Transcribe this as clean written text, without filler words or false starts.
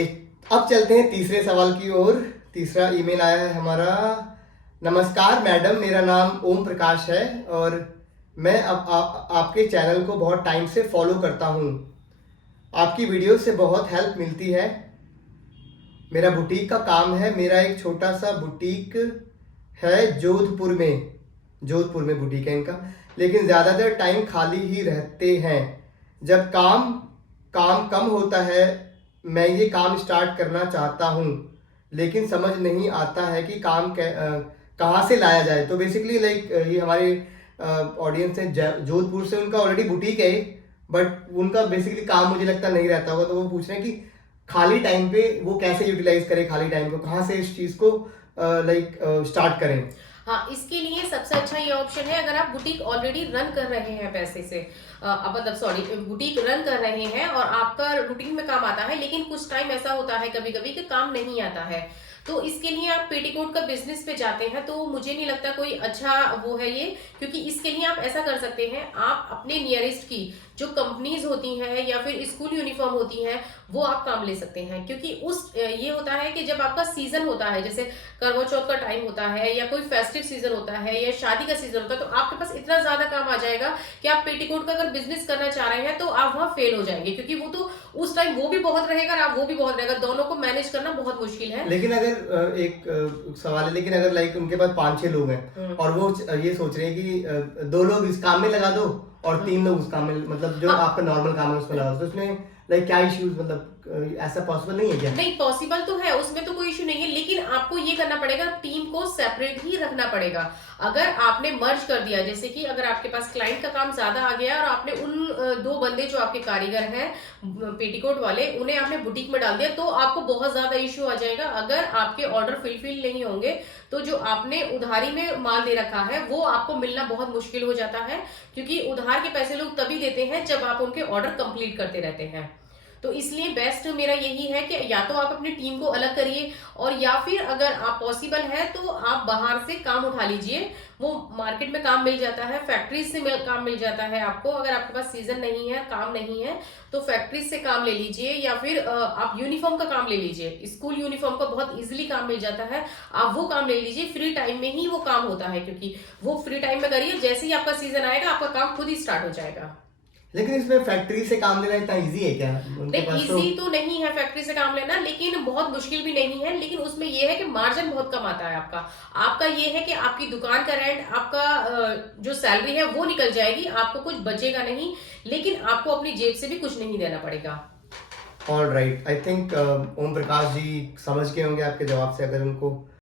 अब चलते हैं तीसरे सवाल की ओर। तीसरा ईमेल आया है हमारा। नमस्कार मैडम, मेरा नाम ओम प्रकाश है और मैं आपके चैनल को बहुत टाइम से फॉलो करता हूँ। आपकी वीडियो से बहुत हेल्प मिलती है। मेरा बुटीक का काम है। मेरा एक छोटा सा बुटीक है जोधपुर में बुटीक है इनका, लेकिन ज़्यादातर टाइम खाली ही रहते हैं। जब काम काम कम होता है मैं ये काम स्टार्ट करना चाहता हूँ, लेकिन समझ नहीं आता है कि काम कहाँ से लाया जाए। तो बेसिकली लाइक ये हमारे ऑडियंस है जोधपुर से, उनका ऑलरेडी बुटीक है, बट उनका बेसिकली काम मुझे लगता नहीं रहता होगा। तो वो पूछ रहे हैं कि खाली टाइम पे वो कैसे यूटिलाइज करें, खाली टाइम को कहाँ से इस चीज़ को लाइक स्टार्ट करें। हाँ, इसके लिए सबसे अच्छा ये ऑप्शन है, अगर आप बुटीक ऑलरेडी रन कर रहे हैं पैसे से, मतलब सॉरी, बुटीक रन कर रहे हैं और आपका रूटीन में काम आता है, लेकिन कुछ टाइम ऐसा होता है कभी कभी कि काम नहीं आता है, तो इसके लिए आप पेटीकोट का बिजनेस पे जाते हैं, तो मुझे नहीं लगता कोई अच्छा वो है ये। क्योंकि इसके लिए आप ऐसा कर सकते हैं, आप अपने नियरेस्ट की जो कंपनीज होती हैं या फिर स्कूल यूनिफॉर्म होती हैं वो आप काम ले सकते हैं। क्योंकि ये होता है कि जब आपका सीजन होता है, जैसे करवा चौथ का टाइम होता है या कोई फेस्टिव सीजन होता है या शादी का सीजन होता है, तो आपके पास इतना ज्यादा काम आ जाएगा कि आप पेटीकोट का अगर बिजनेस करना चाह रहे हैं तो आप वहां फेल हो जाएंगे। क्योंकि वो तो उस टाइम वो भी बहुत रहेगा और आप वो भी बहुत रहेगा, दोनों को मैनेज करना बहुत मुश्किल है। लेकिन अगर एक सवाल है, लेकिन अगर लाइक उनके पास 5-6 लोग हैं और वो ये सोच रहे हैं कि 2 लोग इस काम में लगा दो और 3 लोग उस काम में, मतलब जो आपका नॉर्मल काम है उसमें लगा दो, तो उसमें लाइक क्या इश्यूज, मतलब ऐसा पॉसिबल नहीं है क्या? नहीं, पॉसिबल तो है, उसमें तो कोई इशू नहीं है, लेकिन आपको ये करना पड़ेगा, टीम को सेपरेट ही रखना पड़ेगा। अगर आपने मर्ज कर दिया, जैसे कि अगर आपके पास क्लाइंट का काम ज्यादा आ गया और आपने उन 2 बंदे जो आपके कारीगर हैं पेटीकोट वाले, उन्हें आपने बुटीक में डाल दिया, तो आपको बहुत ज्यादा इशू आ जाएगा। अगर आपके ऑर्डर फिल नहीं होंगे तो जो आपने उधारी में माल दे रखा है वो आपको मिलना बहुत मुश्किल हो जाता है। क्योंकि उधार के पैसे लोग तभी देते हैं जब आप उनके ऑर्डर कंप्लीट करते रहते हैं। तो इसलिए बेस्ट मेरा यही है कि या तो आप अपनी टीम को अलग करिए, और या फिर अगर आप पॉसिबल है तो आप बाहर से काम उठा लीजिए। वो मार्केट में काम मिल जाता है, फैक्ट्रीज से काम मिल जाता है आपको। अगर आपके पास सीजन नहीं है, काम नहीं है, तो फैक्ट्रीज से काम ले लीजिए, या फिर आप यूनिफॉर्म का काम ले लीजिए। स्कूल यूनिफॉर्म का बहुत इजीली काम मिल जाता है, आप वो काम ले लीजिए। फ्री टाइम में ही वो काम होता है, क्योंकि वो फ्री टाइम में करिए, जैसे ही आपका सीजन आएगा आपका काम खुद ही स्टार्ट हो जाएगा। लेकिन इसमें फैक्ट्री से काम लेना इतना इजी है क्या? उनके नहीं, पास इजी तो नहीं है फैक्ट्री से काम लेना, लेकिन बहुत मुश्किल भी नहीं है। लेकिन उसमें यह है कि मार्जिन बहुत कम आता है आपका। आपका ये है कि आपकी दुकान का रेंट, आपका जो सैलरी है वो निकल जाएगी, आपको कुछ बचेगा नहीं, लेकिन आपको अपनी जेब से भी कुछ नहीं देना पड़ेगा। All right, I think Om Prakash ji समझ गए होंगे आपके जवाब से। अगर उनको